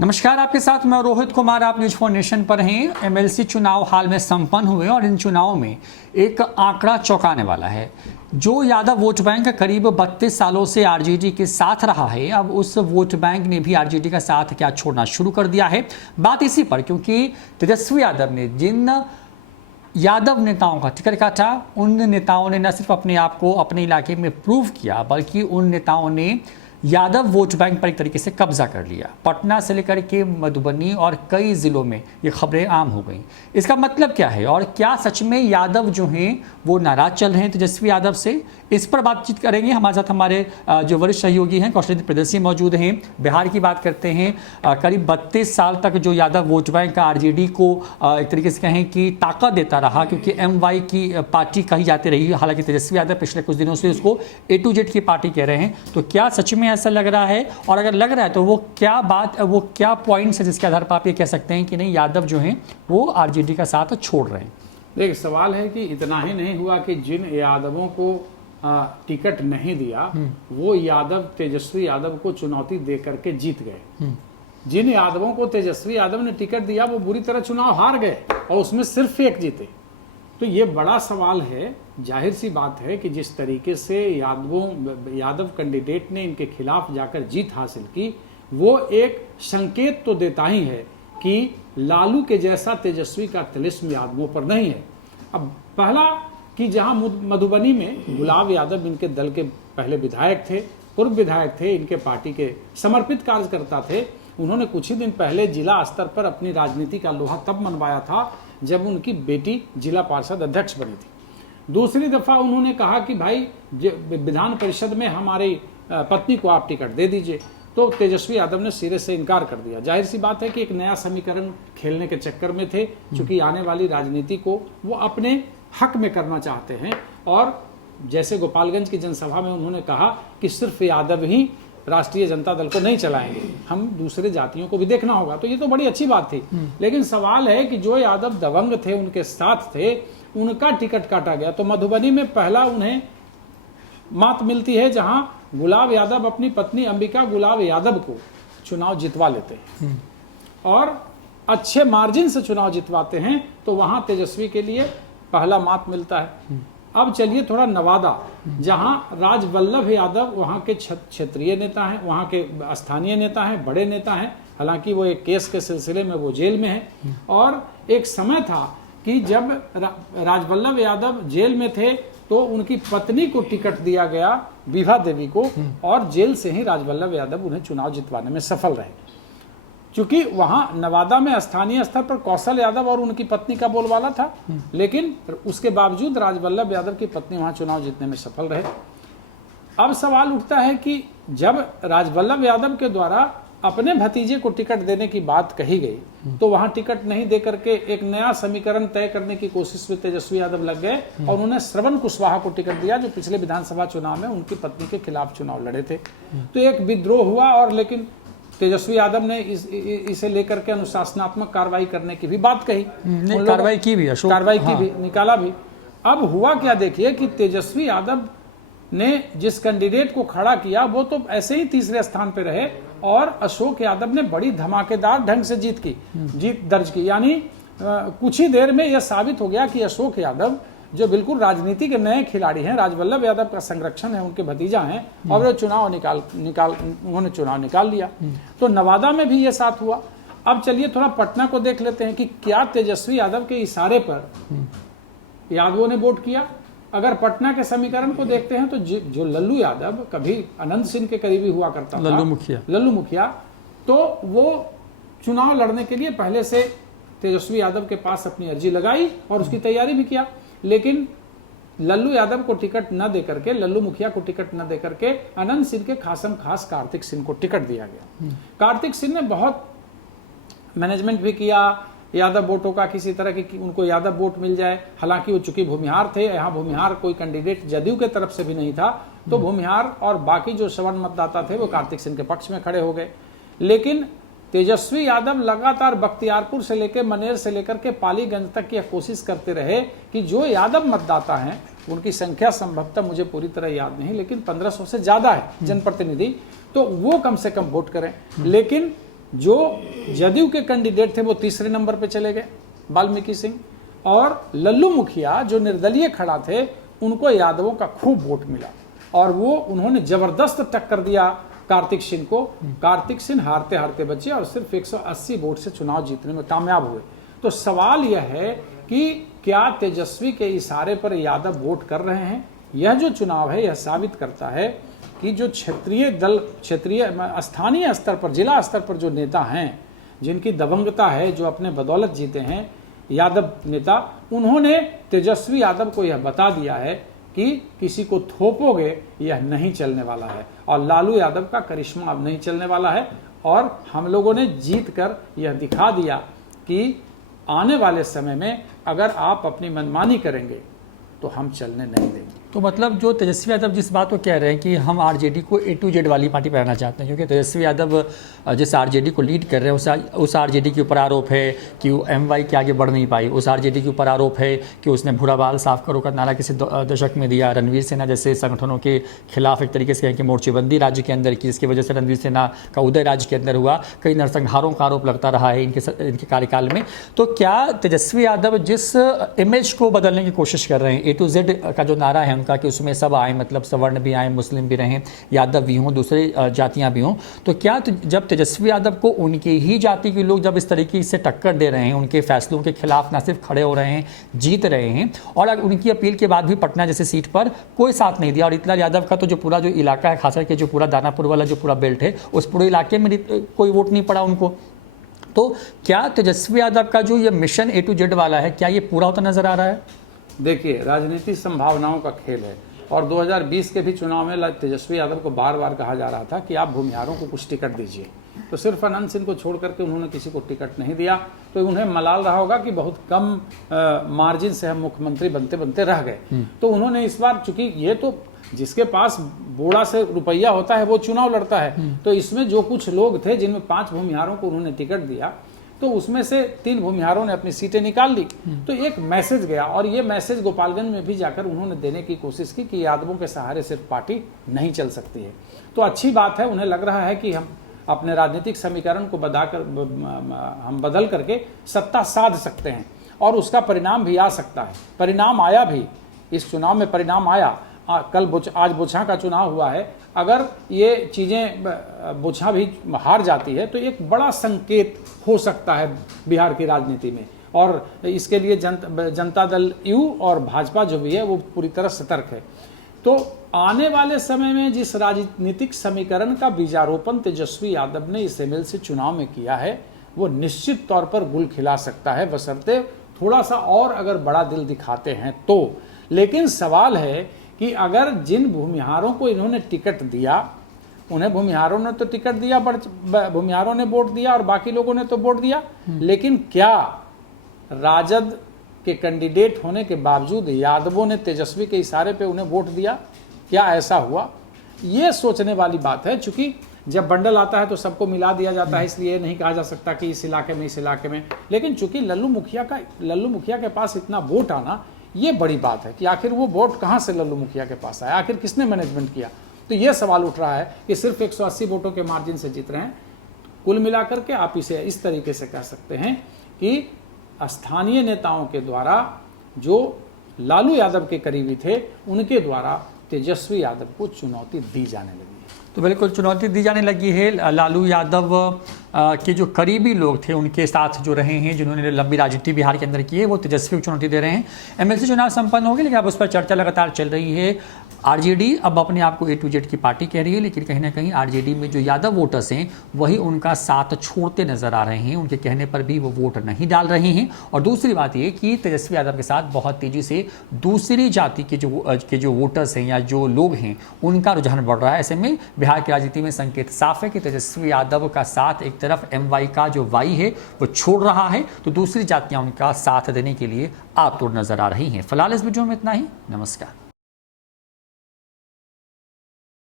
नमस्कार, आपके साथ मैं रोहित कुमार। आप न्यूज 4 नेशन पर हैं। एमएलसी चुनाव हाल में संपन्न हुए और इन चुनावों में एक आंकड़ा चौंकाने वाला है। जो यादव वोट बैंक करीब 32 सालों से आरजेडी के साथ रहा है, अब उस वोट बैंक ने भी आरजेडी का साथ क्या छोड़ना शुरू कर दिया है। बात इसी पर, क्योंकि तेजस्वी यादव ने जिन यादव नेताओं का टिकट काटा, उन नेताओं ने न सिर्फ अपने आप को अपने इलाके में प्रूव किया, बल्कि उन नेताओं ने यादव वोट बैंक पर एक तरीके से कब्जा कर लिया। पटना से लेकर के मधुबनी और कई जिलों में ये खबरें आम हो गई। इसका मतलब क्या है और क्या सच में यादव जो हैं वो नाराज चल रहे हैं तेजस्वी यादव से? इस पर बातचीत करेंगे। हमारे साथ हमारे जो वरिष्ठ सहयोगी हैं कौशलेंद्र प्रियदर्शी मौजूद हैं। बिहार की बात करते हैं, करीब 32 साल तक जो यादव वोट बैंक का आरजेडी को एक तरीके से कहें कि ताकत देता रहा, क्योंकि एमवाई की पार्टी कही जाती रही। हालांकि तेजस्वी यादव पिछले कुछ दिनों से उसको ए टू जेड की पार्टी कह रहे हैं। तो क्या सच में ऐसा लग रहा है, और अगर लग रहा है तो वो क्या पॉइंट्स है जिसके आधार पर आप ये कह सकते हैं कि नहीं, यादव जो हैं वो आरजेडी का साथ छोड़ रहे हैं? देखिए, सवाल है कि इतना ही नहीं हुआ कि जिन यादवों को टिकट नहीं दिया वो यादव तेजस्वी यादव को चुनौती दे करके जीत गए। जिन यादवों को तेजस्वी यादव ने टिकट दिया वो बुरी तरह चुनाव हार गए और उसमें सिर्फ एक जीते। तो ये बड़ा सवाल है। जाहिर सी बात है कि जिस तरीके से यादव कैंडिडेट ने इनके खिलाफ जाकर जीत हासिल की, वो एक संकेत तो देता ही है कि लालू के जैसा तेजस्वी का तिलिस्म यादवों पर नहीं है। अब पहला कि जहां मधुबनी में गुलाब यादव इनके दल के पहले विधायक थे, पूर्व विधायक थे, इनके पार्टी के समर्पित कार्यकर्ता थे। उन्होंने कुछ ही दिन पहले जिला स्तर पर अपनी राजनीति का लोहा तब मनवाया था जब उनकी बेटी जिला पार्षद अध्यक्ष बनी थी। दूसरी दफा उन्होंने कहा कि भाई विधान परिषद में हमारी पत्नी को आप टिकट दे दीजिए, तो तेजस्वी यादव ने सिरे से इनकार कर दिया। जाहिर सी बात है कि एक नया समीकरण खेलने के चक्कर में थे, क्योंकि आने वाली राजनीति को वो अपने हक में करना चाहते हैं। और जैसे गोपालगंज की जनसभा में उन्होंने कहा कि सिर्फ यादव ही राष्ट्रीय जनता दल को नहीं चलाएंगे, हम दूसरे जातियों को भी देखना होगा। तो ये तो बड़ी अच्छी बात थी। लेकिन सवाल है कि जो यादव दबंग थे, उनके साथ थे, उनका टिकट काटा गया। तो मधुबनी में पहला उन्हें मात मिलती है जहां गुलाब यादव अपनी पत्नी अंबिका गुलाब यादव को चुनाव जितवा लेते हैं और अच्छे मार्जिन से चुनाव जितवाते हैं। तो वहां तेजस्वी के लिए पहला मात मिलता है। अब चलिए थोड़ा नवादा, जहां राजवल्लभ यादव वहां के क्षेत्रीय नेता हैं, वहां के स्थानीय नेता हैं, बड़े नेता हैं। हालांकि वो एक केस के सिलसिले में वो जेल में है। और एक समय था कि जब राजवल्लभ यादव जेल में थे तो उनकी पत्नी को टिकट दिया गया, विभा देवी को, और जेल से ही राजवल्लभ यादव उन्हें चुनाव जितवाने में सफल रहे। क्योंकि वहां नवादा में स्थानीय स्तर पर कौशल यादव और उनकी पत्नी का बोलबाला था, लेकिन उसके बावजूद राजवल्लभ यादव की पत्नी वहां चुनाव जीतने में सफल रहे। अब सवाल उठता है कि जब राजवल्लभ यादव के द्वारा अपने भतीजे को टिकट देने की बात कही गई, तो वहां टिकट नहीं देकर के एक नया समीकरण तय करने की कोशिश में तेजस्वी यादव लग गए और उन्होंने श्रवण कुशवाहा को टिकट दिया, जो पिछले विधानसभा चुनाव में उनकी पत्नी के खिलाफ चुनाव लड़े थे। तो एक विद्रोह हुआ, और लेकिन तेजस्वी यादव ने इसे लेकर के अनुशासनात्मक कार्रवाई करने की भी बात कही, कार्रवाई की भी, निकाला भी। अब हुआ क्या, देखिए कि तेजस्वी यादव ने जिस कैंडिडेट को खड़ा किया वो तो ऐसे ही तीसरे स्थान पे रहे, और अशोक यादव ने बड़ी धमाकेदार ढंग से जीत दर्ज की। यानी कुछ ही देर में यह साबित हो गया कि अशोक यादव जो बिल्कुल राजनीति के नए खिलाड़ी हैं, राजवल्लभ यादव का संरक्षण है, उनके भतीजा हैं, और वो उन्होंने चुनाव निकाल लिया। तो नवादा में भी ये साथ हुआ। अब चलिए थोड़ा पटना को देख लेते हैं कि क्या तेजस्वी यादव के इशारे पर यादवों ने वोट किया। अगर पटना के समीकरण को देखते हैं तो जो लल्लू यादव कभी अनंत सिंह के करीबी हुआ करता था, लल्लू मुखिया, तो वो चुनाव लड़ने के लिए पहले से तेजस्वी यादव के पास अपनी अर्जी लगाई और उसकी तैयारी भी किया। लेकिन लल्लू यादव को टिकट न देकर के, लल्लू मुखिया को टिकट न देकर के अनंत सिंह के खासम खास कार्तिक सिंह को टिकट दिया गया। कार्तिक सिंह ने बहुत मैनेजमेंट भी किया यादव वोटों का, किसी तरह की उनको यादव वोट मिल जाए। हालांकि वो चूंकि भूमिहार थे, यहाँ भूमिहार कोई कैंडिडेट जदयू के तरफ से भी नहीं था, तो भूमिहार और बाकी जो सवर्ण मतदाता थे वो कार्तिक सिंह के पक्ष में खड़े हो गए। लेकिन तेजस्वी यादव लगातार बख्तियारपुर से लेकर मनेर से लेकर के पालीगंज तक यह कोशिश करते रहे कि जो यादव मतदाता हैं, उनकी संख्या संभवतः मुझे पूरी तरह याद नहीं, लेकिन 1500 से ज्यादा है जनप्रतिनिधि, तो वो कम से कम वोट करें। लेकिन जो जदयू के कैंडिडेट थे वो तीसरे नंबर पे चले गए, वाल्मीकि सिंह, और लल्लू मुखिया जो निर्दलीय खड़ा थे उनको यादवों का खूब वोट मिला और वो उन्होंने जबरदस्त टक्कर दिया कार्तिक सिंह को। कार्तिक सिंह हारते हारते बचे और सिर्फ 180 वोट से चुनाव जीतने में कामयाब हुए। तो सवाल यह है कि क्या तेजस्वी के इशारे पर यादव वोट कर रहे हैं? यह जो चुनाव है यह साबित करता है कि जो क्षेत्रीय स्थानीय स्तर पर, जिला स्तर पर जो नेता हैं, जिनकी दबंगता है, जो अपने बदौलत जीते हैं यादव नेता, उन्होंने तेजस्वी यादव को यह बता दिया है कि किसी को थोपोगे यह नहीं चलने वाला है और लालू यादव का करिश्मा अब नहीं चलने वाला है। और हम लोगों ने जीत कर यह दिखा दिया कि आने वाले समय में अगर आप अपनी मनमानी करेंगे तो हम चलने नहीं देंगे। तो मतलब जो तेजस्वी यादव जिस बात को कह रहे हैं कि हम आरजेडी को A to Z वाली पार्टी बनाना चाहते हैं, क्योंकि तेजस्वी यादव जिस आरजेडी को लीड कर रहे हैं उस आरजेडी के ऊपर आरोप है कि वो MY के आगे बढ़ नहीं पाई, उस आरजेडी के ऊपर आरोप है कि उसने भूरा बाल साफ करो का नारा किसी दशक में दिया, रणवीर सेना जैसे संगठनों के खिलाफ एक तरीके से कहें कि मोर्चेबंदी राज्य के अंदर की, जिसकी वजह से रणवीर सेना का उदय राज्य के अंदर हुआ, कई नरसंहारों का आरोप लगता रहा है इनके कार्यकाल में। तो क्या तेजस्वी यादव जिस इमेज को बदलने की कोशिश कर रहे हैं, A to Z का जो नारा है उनका कि उसमें सब आए, मतलब सवर्ण भी आए, मुस्लिम भी रहें, यादव भी हों, दूसरे जातियां भी हों, तो क्या जब तेजस्वी यादव को उनकी ही जाति के लोग जब इस तरीके से टक्कर दे रहे हैं, उनके फैसलों के खिलाफ ना सिर्फ खड़े हो रहे हैं, जीत रहे हैं, और अगर उनकी अपील के बाद भी पटना जैसी सीट पर कोई साथ नहीं दिया, और इतना यादव का तो जो पूरा जो इलाका है, खास करके जो पूरा दानापुर वाला जो पूरा बेल्ट है, उस पूरे इलाके में कोई वोट नहीं पड़ा उनको, तो क्या तेजस्वी यादव का जो ये मिशन A to Z वाला है, क्या ये पूरा होता नजर आ रहा है? देखिए, राजनीति संभावनाओं का खेल है और 2020 के भी चुनाव में तेजस्वी यादव को बार बार कहा जा रहा था कि आप भूमिहारों को कुछ टिकट दीजिए, तो सिर्फ अनंत सिंह को छोड़ करके उन्होंने किसी को टिकट नहीं दिया। तो उन्हें मलाल रहा होगा कि बहुत कम मार्जिन से हम मुख्यमंत्री बनते बनते रह गए। तो उन्होंने इस बार, चूंकि ये तो जिसके पास बोड़ा से रुपया होता है वो चुनाव लड़ता है, तो इसमें जो कुछ लोग थे जिनमें 5 भूमिहारों को उन्होंने टिकट दिया, तो उसमें से 3 भूमिहारों ने अपनी सीटें निकाल ली। तो एक मैसेज गया और ये मैसेज गोपालगंज में भी जाकर उन्होंने देने की कोशिश की कि यादवों के सहारे सिर्फ पार्टी नहीं चल सकती है। तो अच्छी बात है, उन्हें लग रहा है कि हम अपने राजनीतिक समीकरण को हम बदल करके सत्ता साध सकते हैं और उसका परिणाम भी आ सकता है। परिणाम आया भी, इस चुनाव में परिणाम आया। आज बोछा का चुनाव हुआ है, अगर ये चीज़ें बोछा भी हार जाती है तो एक बड़ा संकेत हो सकता है बिहार की राजनीति में, और इसके लिए जनता दल यू और भाजपा जो भी है वो पूरी तरह सतर्क है। तो आने वाले समय में जिस राजनीतिक समीकरण का बीजारोपण तेजस्वी यादव ने इस MLC चुनाव में किया है वो निश्चित तौर पर गुल खिला सकता है, बशर्ते थोड़ा सा और अगर बड़ा दिल दिखाते हैं तो। लेकिन सवाल है कि अगर जिन भूमिहारों को इन्होंने टिकट दिया, उन्हें भूमिहारों ने तो टिकट दिया, भूमिहारों ने वोट दिया और बाकी लोगों ने तो वोट दिया, लेकिन क्या राजद के कैंडिडेट होने के बावजूद यादवों ने तेजस्वी के इशारे पे उन्हें वोट दिया? क्या ऐसा हुआ? ये सोचने वाली बात है। चूंकि जब बंडल आता है तो सबको मिला दिया जाता है, इसलिए नहीं कहा जा सकता कि इस इलाके में, इस इलाके में। लेकिन चूंकि लल्लू मुखिया के पास इतना वोट आना ये बड़ी बात है कि आखिर वो वोट कहाँ से लल्लू मुखिया के पास आया, आखिर किसने मैनेजमेंट किया। तो ये सवाल उठ रहा है कि सिर्फ 180 वोटों के मार्जिन से जीत रहे हैं। कुल मिलाकर के आप इसे इस तरीके से कह सकते हैं कि स्थानीय नेताओं के द्वारा, जो लालू यादव के करीबी थे, उनके द्वारा तेजस्वी यादव को चुनौती दी जाने लगी है। तो बिल्कुल चुनौती दी जाने लगी है। लालू यादव के जो करीबी लोग थे उनके साथ जो रहे हैं, जिन्होंने लंबी राजनीति बिहार के अंदर की है, वो तेजस्वी को चुनौती दे रहे हैं। MLC चुनाव संपन्न हो गए, लेकिन अब उस पर चर्चा लगातार चल रही है। RJD अब अपने आप को A to Z की पार्टी कह रही है, लेकिन कहीं ना कहीं RJD में जो यादव वोटर्स हैं वही उनका साथ छोड़ते नजर आ रहे हैं, उनके कहने पर भी वो वोट नहीं डाल रहे हैं। और दूसरी बात ये कि तेजस्वी यादव के साथ बहुत तेजी से दूसरी जाति के जो वोटर्स हैं या जो लोग हैं उनका रुझान बढ़ रहा है। ऐसे में बिहार की राजनीति में संकेत साफ है कि तेजस्वी यादव का साथ एक तरफ MY का जो Y है वो छोड़ रहा है, तो दूसरी जातियां उनका साथ देने के लिए आतुर नजर आ रही हैं। फिलहाल इस वीडियो में इतना ही। नमस्कार।